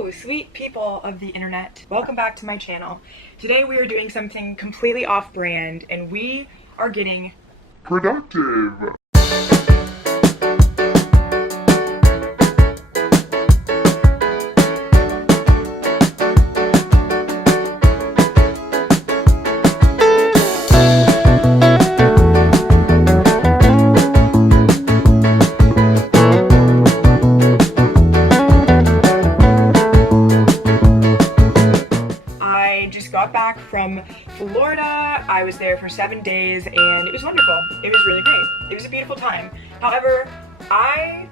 Hello, sweet people of the internet. Welcome back to my channel. Today we are doing something completely off-brand and we are getting productive. got back from Florida. I was there for 7 days and it was wonderful. It was really great. It was a beautiful time. However, I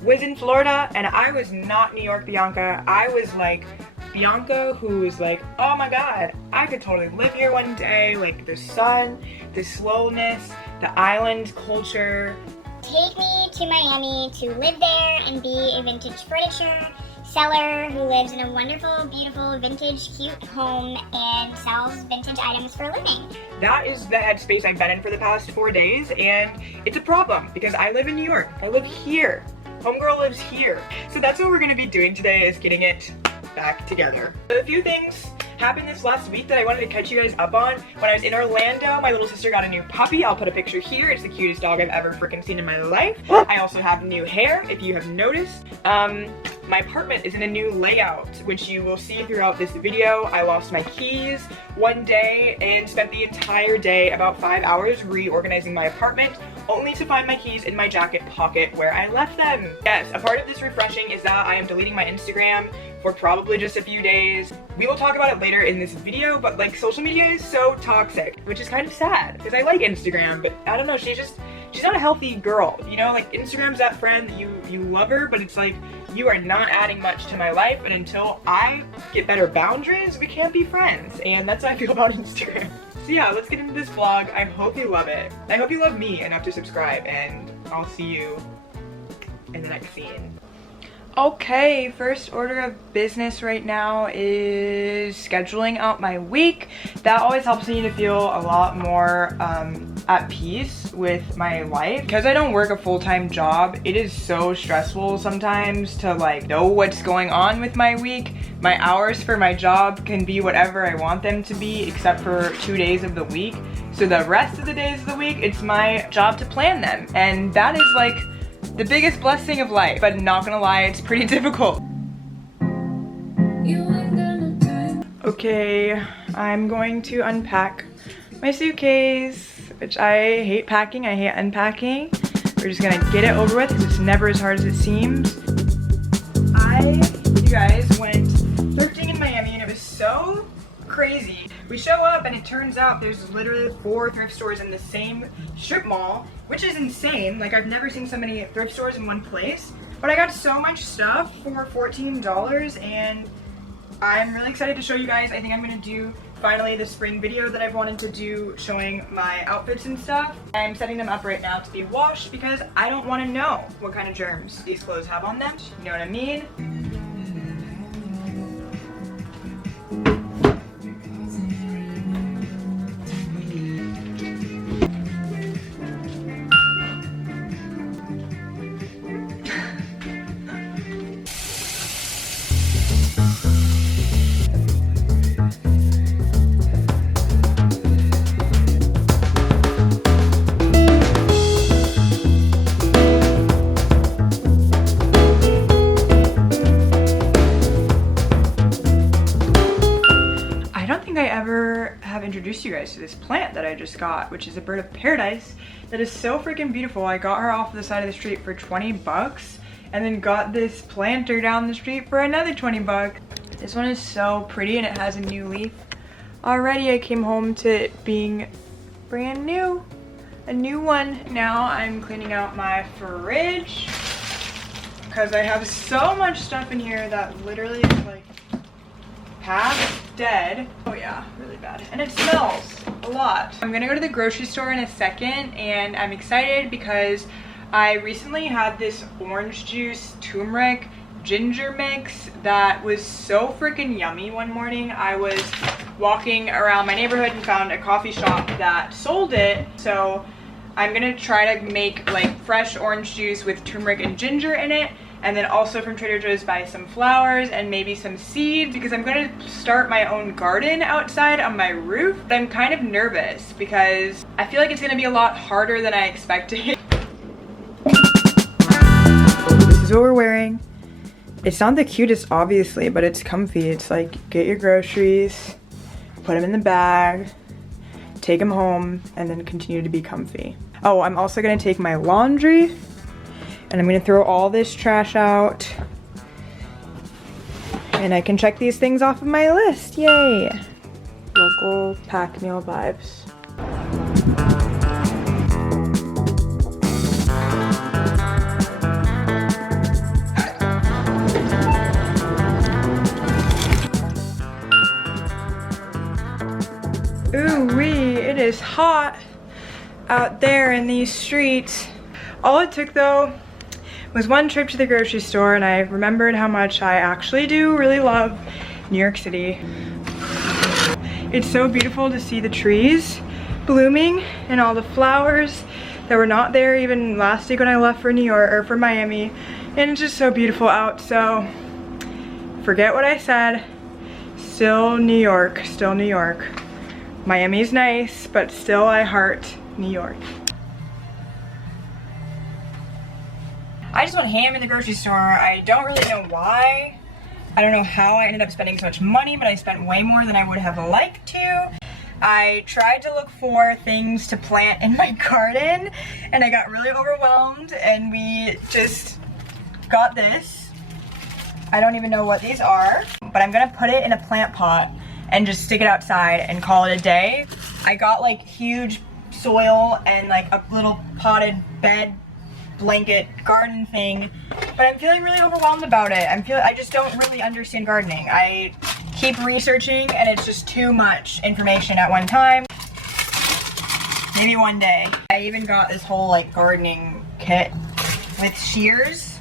was in Florida and I was not New York Bianca. I was like Bianca who was like, oh my god, I could totally live here one day. Like the sun, the slowness, the island culture. Take me to Miami to live there and be a vintage furniture seller who lives in a wonderful, beautiful, vintage, cute home and sells vintage items for a living. That is the headspace I've been in for the past 4 days, and it's a problem because I live in New York. I live here. Homegirl lives here. So that's what we're gonna be doing today, is getting it back together. A few things happened this last week that I wanted to catch you guys up on. When I was in Orlando, my little sister got a new puppy. I'll put a picture here. It's the cutest dog I've ever freaking seen in my life. I also have new hair, if you have noticed. My apartment is in a new layout, which you will see throughout this video. I lost my keys one day and spent the entire day, about 5 hours, reorganizing my apartment, only to find my keys in my jacket pocket where I left them. Yes, a part of this refreshing is that I am deleting my Instagram for probably just a few days. We will talk about it later in this video, but like social media is so toxic, which is kind of sad because I like Instagram, but I don't know, she's not a healthy girl, you know? Like Instagram's that friend that you love her, but it's like you are not adding much to my life, and until I get better boundaries, we can't be friends. And that's how I feel about Instagram. So yeah, let's get into this vlog. I hope you love it. I hope you love me enough to subscribe, and I'll see you in the next scene. Okay, first order of business right now is scheduling out my week. That always helps me to feel a lot more at peace with my life. Because I don't work a full-time job, it is so stressful sometimes to like know what's going on with my week. My hours for my job can be whatever I want them to be except for 2 days of the week. So the rest of the days of the week, it's my job to plan them. And that is like the biggest blessing of life, but not gonna lie, it's pretty difficult. Okay, I'm going to unpack my suitcase, which I hate packing, I hate unpacking. We're just gonna get it over with because it's never as hard as it seems. You guys, went thrifting in Miami and it was so crazy. We show up and it turns out there's literally 4 thrift stores in the same strip mall, which is insane. Like, I've never seen so many thrift stores in one place. But I got so much stuff for $14 and I'm really excited to show you guys. I think I'm gonna do finally the spring video that I've wanted to do, showing my outfits and stuff. I'm setting them up right now to be washed because I don't want to know what kind of germs these clothes have on them. You know what I mean? Introduce you guys to this plant that I just got, which is a bird of paradise that is so freaking beautiful. I got her off the side of the street for 20 bucks and then got this planter down the street for another 20 bucks. This one is so pretty and it has a new leaf. Already I came home to it being brand new, a new one. Now I'm cleaning out my fridge because I have so much stuff in here that literally is like past dead. Oh yeah, really bad. And it smells a lot. I'm gonna go to the grocery store in a second and I'm excited because I recently had this orange juice turmeric ginger mix that was so freaking yummy. One morning I was walking around my neighborhood and found a coffee shop that sold it. So I'm gonna try to make like fresh orange juice with turmeric and ginger in it. And then also from Trader Joe's buy some flowers and maybe some seeds because I'm gonna start my own garden outside on my roof. But I'm kind of nervous because I feel like it's gonna be a lot harder than I expected. This is what we're wearing. It's not the cutest, obviously, but it's comfy. It's like, get your groceries, put them in the bag, take them home, and then continue to be comfy. Oh, I'm also gonna take my laundry, and I'm gonna throw all this trash out, and I can check these things off of my list, yay! Local pack meal vibes. Ooh-wee, it is hot out there in these streets. All it took though was one trip to the grocery store and I remembered how much I actually do really love New York City. It's so beautiful to see the trees blooming and all the flowers that were not there even last week when I left for New York or for Miami. And it's just so beautiful out, so forget what I said. Still New York, still New York. Miami's nice, but still I heart New York. I just went ham in the grocery store. I don't really know why. I don't know how I ended up spending so much money, but I spent way more than I would have liked to. I tried to look for things to plant in my garden and I got really overwhelmed and we just got this. I don't even know what these are, but I'm gonna put it in a plant pot and just stick it outside and call it a day. I got like huge soil and like a little potted bed blanket garden thing, but I'm feeling really overwhelmed about it. I just don't really understand gardening. I keep researching and it's just too much information at one time. Maybe one day. I even got this whole like gardening kit with shears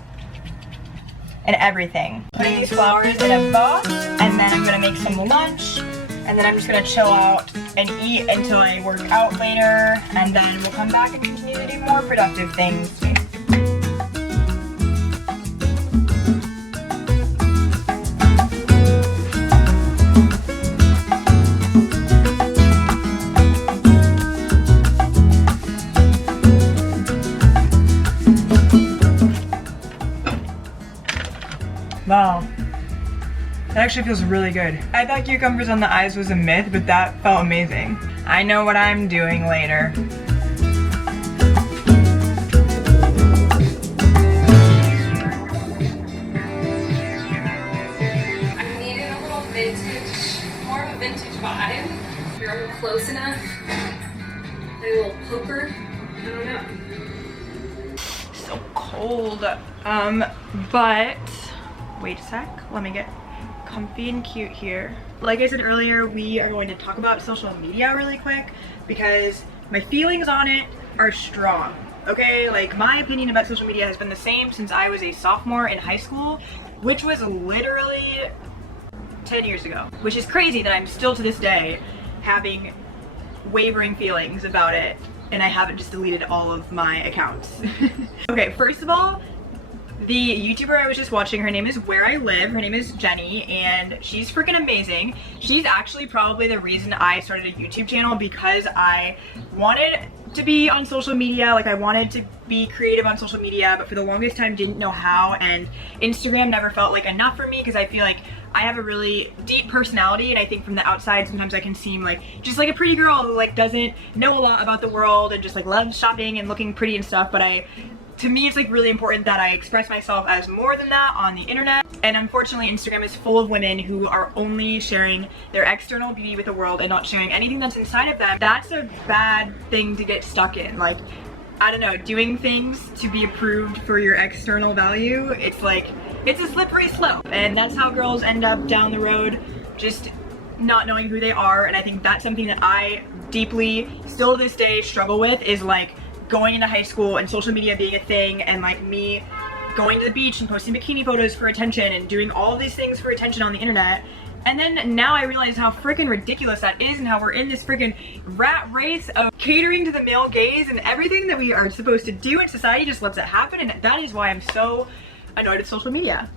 and everything. Putting these flowers in a box, and then I'm gonna make some lunch, and then I'm just gonna chill out and eat until I work out later, and then we'll come back and continue to do more productive things. Wow, that actually feels really good. I thought cucumbers on the eyes was a myth, but that felt amazing. I know what I'm doing later. I'm needing a little vintage, more of a vintage vibe. If you're a little close enough, like a little poker, I don't know. So cold, but wait a sec, let me get comfy and cute here. Like I said earlier, we are going to talk about social media really quick because my feelings on it are strong, okay? Like my opinion about social media has been the same since I was a sophomore in high school, which was literally 10 years ago, which is crazy that I'm still to this day having wavering feelings about it and I haven't just deleted all of my accounts. Okay, first of all, the YouTuber I was just watching, her name is Where I Live, her name is Jenny, and she's freaking amazing. She's actually probably the reason I started a YouTube channel because I wanted to be on social media, like I wanted to be creative on social media, but for the longest time didn't know how, and Instagram never felt like enough for me because I feel like I have a really deep personality and I think from the outside sometimes I can seem like just like a pretty girl who like doesn't know a lot about the world and just like loves shopping and looking pretty and stuff, but to me it's like really important that I express myself as more than that on the internet. And unfortunately Instagram is full of women who are only sharing their external beauty with the world and not sharing anything that's inside of them. That's a bad thing to get stuck in. Like, I don't know, doing things to be approved for your external value, it's like, it's a slippery slope. And that's how girls end up down the road, just not knowing who they are. And I think that's something that I deeply, still to this day, struggle with, is like going into high school and social media being a thing and like me going to the beach and posting bikini photos for attention and doing all of these things for attention on the internet. And then now I realize how freaking ridiculous that is and how we're in this freaking rat race of catering to the male gaze and everything that we are supposed to do in society just lets it happen. And that is why I'm so annoyed at social media.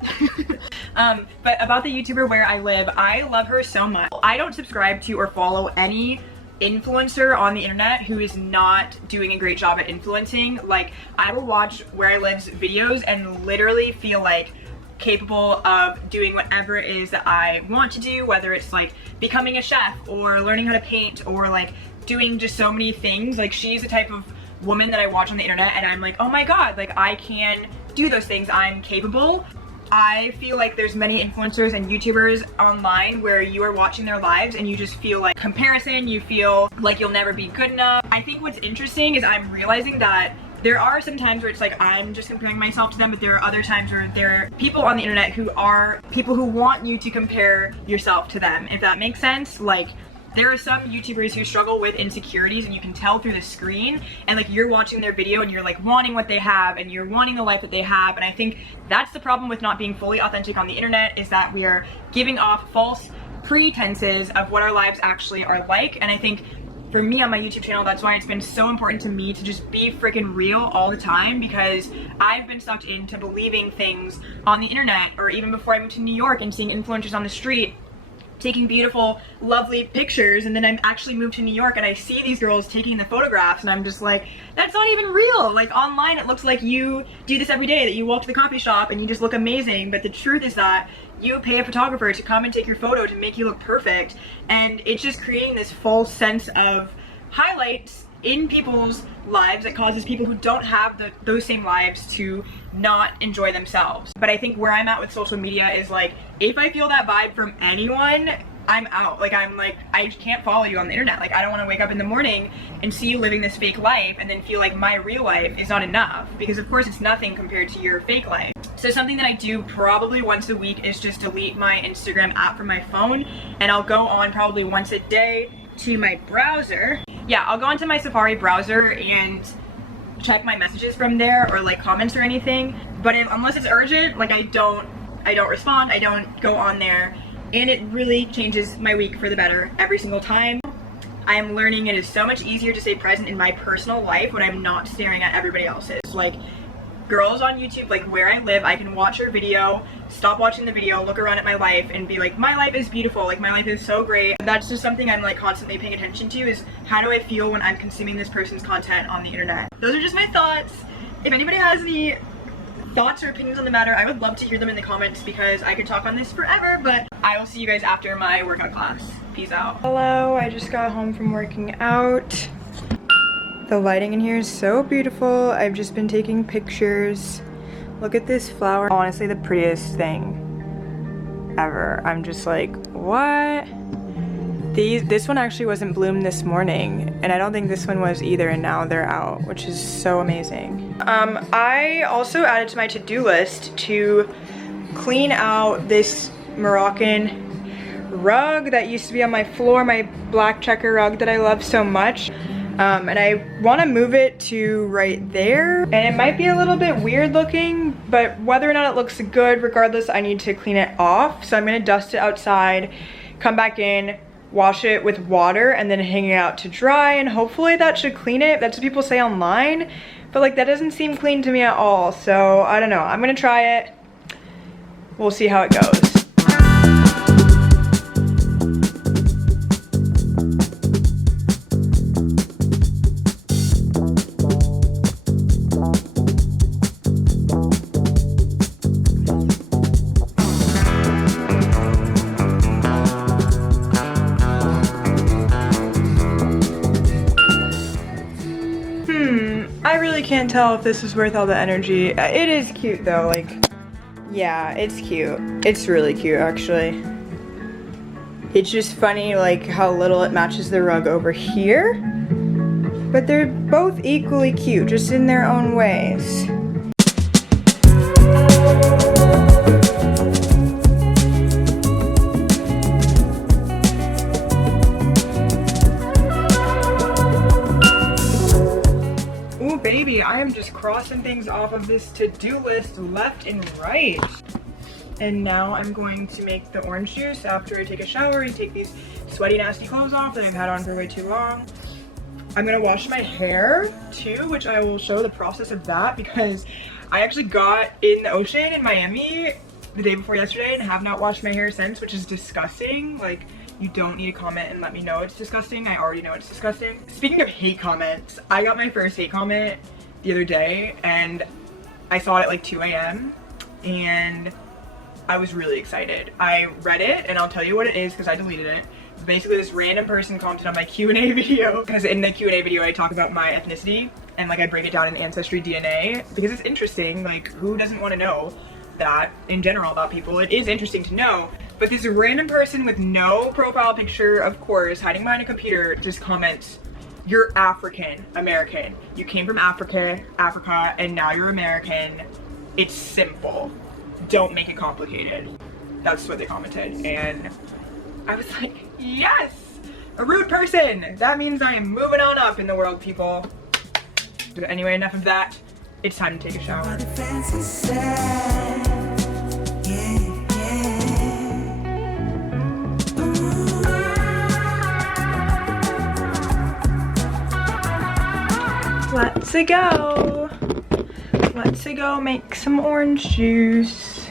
But about the YouTuber where I live, I love her so much. I don't subscribe to or follow any influencer on the internet who is not doing a great job at influencing. Like, I will watch Where I Live's videos and literally feel like capable of doing whatever it is that I want to do, whether it's like becoming a chef or learning how to paint or like doing just so many things. Like, she's the type of woman that I watch on the internet and I'm like, oh my god, like I can do those things, I'm capable. I feel like there's many influencers and YouTubers online where you are watching their lives and you just feel like comparison, you feel like you'll never be good enough. I think what's interesting is I'm realizing that there are some times where it's like I'm just comparing myself to them, but there are other times where there are people on the internet who are people who want you to compare yourself to them, if that makes sense. Like, there are some YouTubers who struggle with insecurities and you can tell through the screen, and like you're watching their video and you're like wanting what they have and you're wanting the life that they have. And I think that's the problem with not being fully authentic on the internet, is that we are giving off false pretenses of what our lives actually are like. And I think for me on my YouTube channel, that's why it's been so important to me to just be freaking real all the time, because I've been sucked into believing things on the internet, or even before I moved to New York and seeing influencers on the street taking beautiful, lovely pictures, and then I actually moved to New York and I see these girls taking the photographs and I'm just like, that's not even real. Like, online it looks like you do this every day, that you walk to the coffee shop and you just look amazing, but the truth is that you pay a photographer to come and take your photo to make you look perfect, and it's just creating this false sense of highlights in people's lives that causes people who don't have those same lives to not enjoy themselves. But I think where I'm at with social media is like, if I feel that vibe from anyone, I'm out. Like, I'm like, I can't follow you on the internet. Like, I don't want to wake up in the morning and see you living this fake life and then feel like my real life is not enough, because of course it's nothing compared to your fake life. So something that I do probably once a week is just delete my Instagram app from my phone, and I'll go on probably once a day to my browser. Yeah, I'll go onto my Safari browser and check my messages from there, or like comments or anything. But unless it's urgent, like I don't respond, I don't go on there. And it really changes my week for the better every single time. I am learning it is so much easier to stay present in my personal life when I'm not staring at everybody else's. Like, girls on YouTube, like Where I Live, I can watch her video, stop watching the video, look around at my life and be like, my life is beautiful, like my life is so great. That's just something I'm like constantly paying attention to, is how do I feel when I'm consuming this person's content on the internet. Those are just my thoughts. If anybody has any thoughts or opinions on the matter, I would love to hear them in the comments, because I could talk on this forever. But I will see you guys after my workout class. Peace out. Hello, I just got home from working out. The lighting in here is so beautiful. I've just been taking pictures. Look at this flower. Honestly, the prettiest thing ever. I'm just like, what? This one actually wasn't bloomed this morning, and I don't think this one was either, and now they're out, which is so amazing. I also added to my to-do list to clean out this Moroccan rug that used to be on my floor, my black checker rug that I love so much. And I want to move it to right there, and it might be a little bit weird looking, but whether or not it looks good, regardless, I need to clean it off. So I'm gonna dust it outside, come back in, wash it with water, and then hang it out to dry, and hopefully that should clean it. That's what people say online, but like that doesn't seem clean to me at all. So I don't know, I'm gonna try it. We'll see how it goes. I really can't tell if this is worth all the energy. It is cute though, like, yeah, it's cute. It's really cute, actually. It's just funny, like, how little it matches the rug over here. But they're both equally cute, just in their own ways. Baby, I am just crossing things off of this to-do list left and right. And now I'm going to make the orange juice after I take a shower and take these sweaty, nasty clothes off that I've had on for way too long. I'm gonna wash my hair too, which I will show the process of that, because I actually got in the ocean in Miami the day before yesterday and have not washed my hair since, which is disgusting. Like, you don't need to comment and let me know it's disgusting. I already know it's disgusting. Speaking of hate comments, I got my first hate comment the other day and I saw it at like 2 a.m. and I was really excited. I read it and I'll tell you what it is because I deleted it. Basically, this random person commented on my Q&A video because in the Q&A video I talk about my ethnicity and like I break it down in Ancestry DNA because it's interesting. Like, who doesn't want to know that in general about people? It is interesting to know. But this random person with no profile picture, of course, hiding behind a computer, just comments, "You're African American. You came from Africa, and now you're American. It's simple. Don't make it complicated." That's what they commented, and I was like, yes! A rude person! That means I am moving on up in the world, people. But anyway, enough of that. It's time to take a shower. Let's go make some orange juice.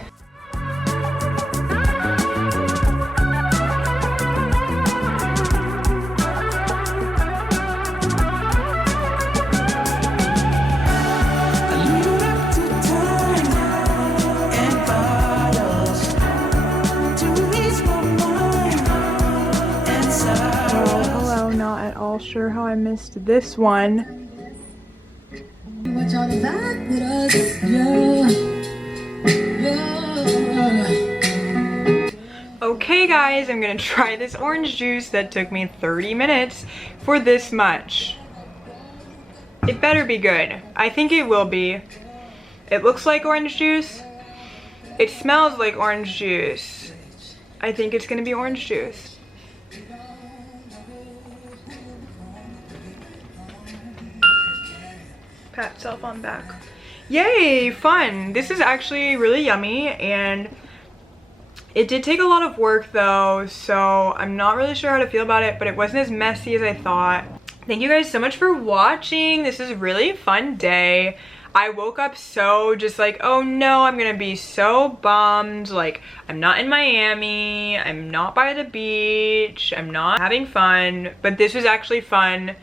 Hello, not at all sure how I missed this one. Okay guys, I'm gonna try this orange juice that took me 30 minutes for this much. It better be good. I think it will be. It looks like orange juice. It smells like orange juice. I think it's gonna be orange juice. Pat self on back. Yay, fun. This is actually really yummy and it did take a lot of work though, so I'm not really sure how to feel about it, but it wasn't as messy as I thought. Thank you guys so much for watching. This is a really fun day. I woke up so just like, oh no, I'm gonna be so bummed. Like, I'm not in Miami, I'm not by the beach, I'm not having fun, but this was actually fun.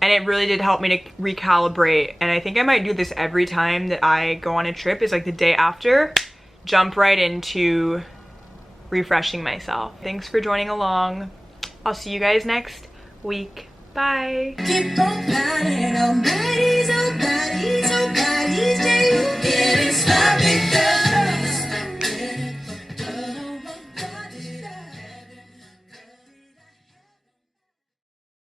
And it really did help me to recalibrate. And I think I might do this every time that I go on a trip, is like the day after, jump right into refreshing myself. Thanks for joining along. I'll see you guys next week. Bye. Keep on